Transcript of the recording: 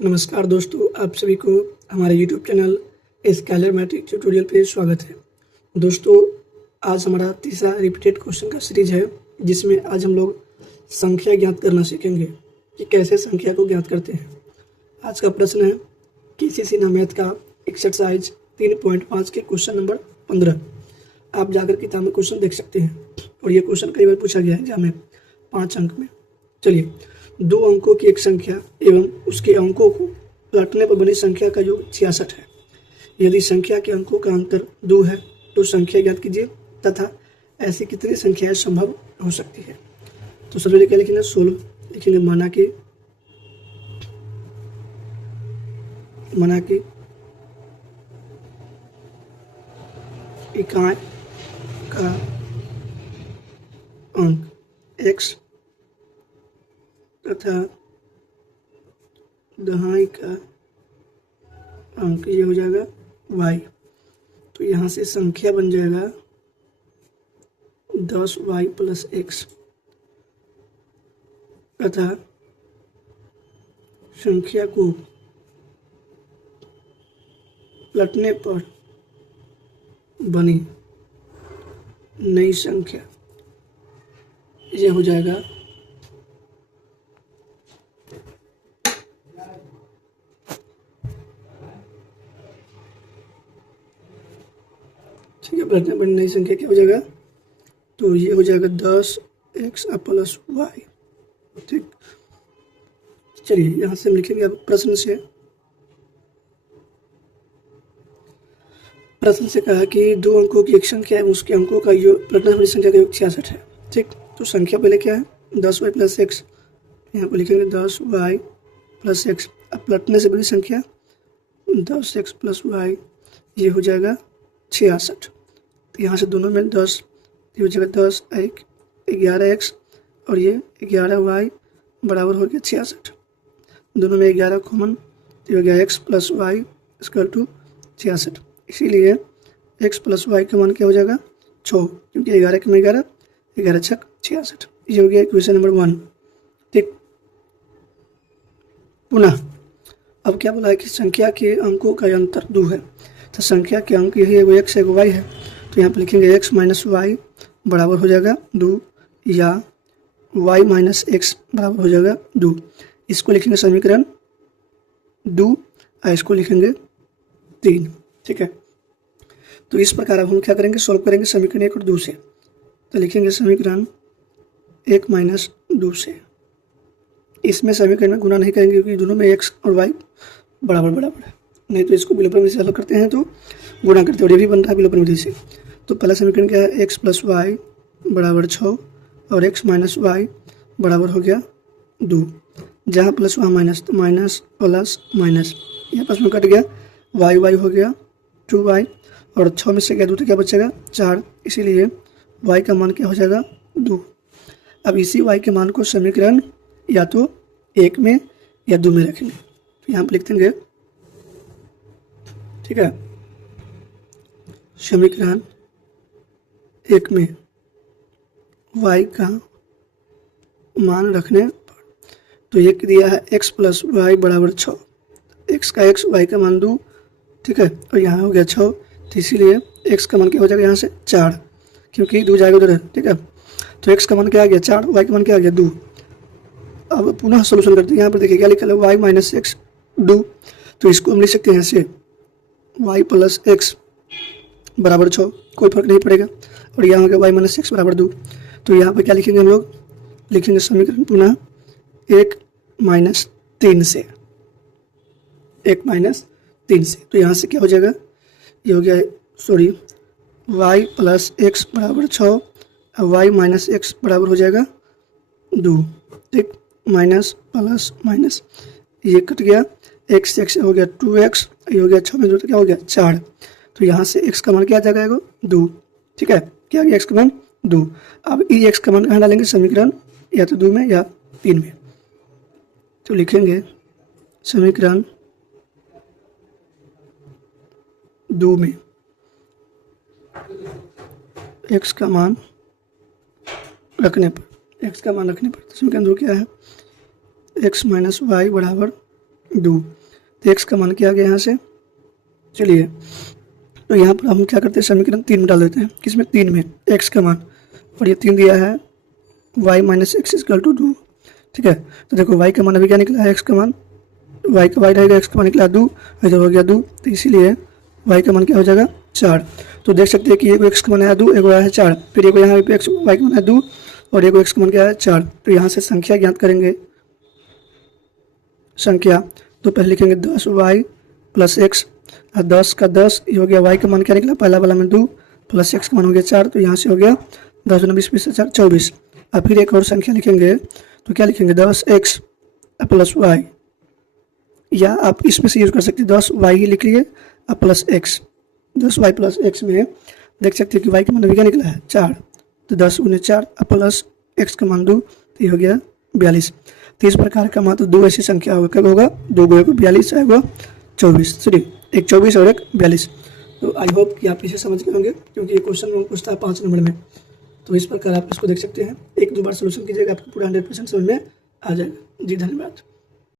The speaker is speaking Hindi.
नमस्कार दोस्तों, आप सभी को हमारे YouTube channel scalar matric tutorial पे स्वागत है। दोस्तों, आज हमारा तीसरा रिपीटेड क्वेश्चन का सीरीज है, जिसमें आज हम लोग संख्या ज्ञात करना सीखेंगे कि कैसे संख्या को ज्ञात करते हैं। आज का प्रश्न है KCC मैथ का एक्सरसाइज 3.5 के क्वेश्चन नंबर 15। आप जाकर किताब में क्वेश्चन देख सकते हैं और ये क्वेश्चन कई बार पूछा गया है एग्जाम में 5 अंक में। चलिए, 2 अंकों की एक संख्या एवं उसके अंकों को काटने पर बनी संख्या का योग 66 है। यदि संख्या के अंकों का अंतर 2 है तो संख्या ज्ञात कीजिए तथा ऐसी कितनी संख्याएं संभव हो सकती है। तो सबसे पहले क्या लिखेंगे, 16 लिखेंगे, माना कि इकाई का अंक x तथा दहाई का अंक ये हो जाएगा y। तो यहाँ से संख्या बन जाएगा 10y + x तथा संख्या को पलटने पर बनी नई संख्या ये हो जाएगा पलटने पर नई संख्या क्या हो जाएगा, तो ये हो जाएगा 10x + y। ठीक, चलिए यहाँ से हम लिखेंगे अब प्रश्न से कहा कि 2 अंकों की एक संख्या है, उसके अंकों का योग पलटने वाली संख्या का योग 66 है। ठीक, तो संख्या पहले क्या है 10y + x, यहाँ पर लिखेंगे 10y + x। अब पलटने से बड़ी संख्या 10x + y, ये हो जाएगा 66। तो यहाँ से दोनों में 10, ये हो जाएगा 10 1 11x और ये 11y बराबर हो गया 66। दोनों में 11 कॉमन, तो हो गया x + y = 66। इसीलिए x + y का मान क्या हो जाएगा 6, क्योंकि 11 के में 11, 11 छक 66। ये हो गया क्वेश्चन नंबर 1। ठीक, पुनः अब क्या बोला है कि संख्या के अंकों का अंतर 2 है। तो संख्या के अंक यही है, वो x है, वो y है। तो यहाँ पर लिखेंगे x - y बराबर हो जाएगा 2 या y - x बराबर हो जाएगा 2। इसको लिखेंगे समीकरण 2 और इसको लिखेंगे 3। ठीक है, तो इस प्रकार अब हम क्या करेंगे, सॉल्व करेंगे समीकरण 1 और 2 से। तो लिखेंगे समीकरण 1 - 2 से। इसमें समीकरण में गुणा नहीं करेंगे क्योंकि दोनों में x और y बराबर है। नहीं तो इसको विलोपन विधि से हल करते हैं तो गुणा करते हैं, और ये भी बन रहा है विलोपन विधि से। तो पहला समीकरण क्या है, x + y बराबर 6 और x - y बराबर हो गया 2। जहाँ प्लस वहाँ माइनस, तो माइनस प्लस माइनस, यहाँ पास में कट गया, y हो गया 2y और 6 में से क्या 2 तो क्या बचेगा 4। इसीलिए y का मान क्या हो जाएगा 2। अब इसी y के मान को समीकरण या तो 1 में या 2 में रखेंगे। तो यहाँ पर लिख देंगे, ठीक है, समीकरण 1 में y का मान रखने पर, तो ये दिया है x + y बराबर 6, x का x, y का मान 2। ठीक है, और यहाँ हो गया 6, तो इसीलिए x का मान क्या हो जाएगा यहाँ से 4, क्योंकि 2 जाएगा उधर। ठीक है, तो x का मान क्या आ गया 4, y का मान क्या आ गया 2। अब पुनः सोल्यूशन करते हैं। यहाँ पर देखिए क्या लिखा है, y - x 2। तो इसको हम लिख सकते हैं ऐसे, y + x बराबर 6, कोई फर्क नहीं पड़ेगा। और यहाँ हो गया y - x बराबर 2। तो यहाँ पर क्या लिखेंगे हम लोग, लिखेंगे समीकरण पुनः 1 - 3 से, 1 - 3 से। तो यहाँ से क्या हो जाएगा, ये हो गया y + x बराबर 6 और y - x बराबर हो जाएगा 2। ठीक, माइनस प्लस माइनस, ये कट गया, x से x हो गया 2x, ये हो गया 6 में 2 तो क्या हो गया 4। तो यहाँ से x का मान क्या आ जाएगा 2। ठीक है, क्या आ गया x का मान 2। अब ई x का मान कहाँ डालेंगे, समीकरण या तो 2 में या 3 में। तो लिखेंगे समीकरण 2 में x का मान रखने पर, समीकरण 2 क्या है, x - y बराबर 2। तो x का मान क्या आ गया यहाँ से, चलिए तो यहाँ पर हम क्या करते हैं, समीकरण 3 में डाल देते हैं। किसमें, 3 में, x का मान, और ये 3 दिया है y minus X equal to 2। ठीक है, तो देखो y का मान अभी क्या निकला है, x का मान, y का y रहेगा, x का मान निकला 2, इधर हो गया 2, तो इसीलिए y का मान क्या हो जाएगा 4। तो देख सकते हैं कि एक x का मान आया 2, एक आया है 4, फिर एक यहाँ पे y का मान है 2 और एक x का मान क्या है 4। तो यहाँ से संख्या ज्ञात करेंगे, संख्या तो पहले लिखेंगे 10y प्लस एक्स, और 10 का 10, ये हो गया y का मान क्या निकला, पहला वाला में 2 प्लस x का मान हो गया 4, तो यहाँ से हो गया 10 20 20 से 4 24। अब फिर एक और संख्या लिखेंगे, तो क्या लिखेंगे 10x प्लस वाई, या आप इसमें से यूज़ कर सकते हैं 10y ही लिख लिए अब plus x। 10y plus x में देख सकते हैं कि y का मान अभी क्या निकला है 4, तो 10 गुने 4 प्लस x का मान 2, तो ये हो गया 42। तो इस प्रकार का मात्र 2 ऐसी संख्या होगा, कब होगा, 2 को 42 आएगा 24, सॉरी एक 24 और एक 42। तो आई होप कि आप इसे समझ गए होंगे, क्योंकि ये क्वेश्चन में पूछता है 5 नंबर में। तो इस प्रकार आप इसको देख सकते हैं, 1-2 बार सोल्यूशन कीजिएगा, आपको पूरा 100% समझ में आ जाएगा। जी धन्यवाद।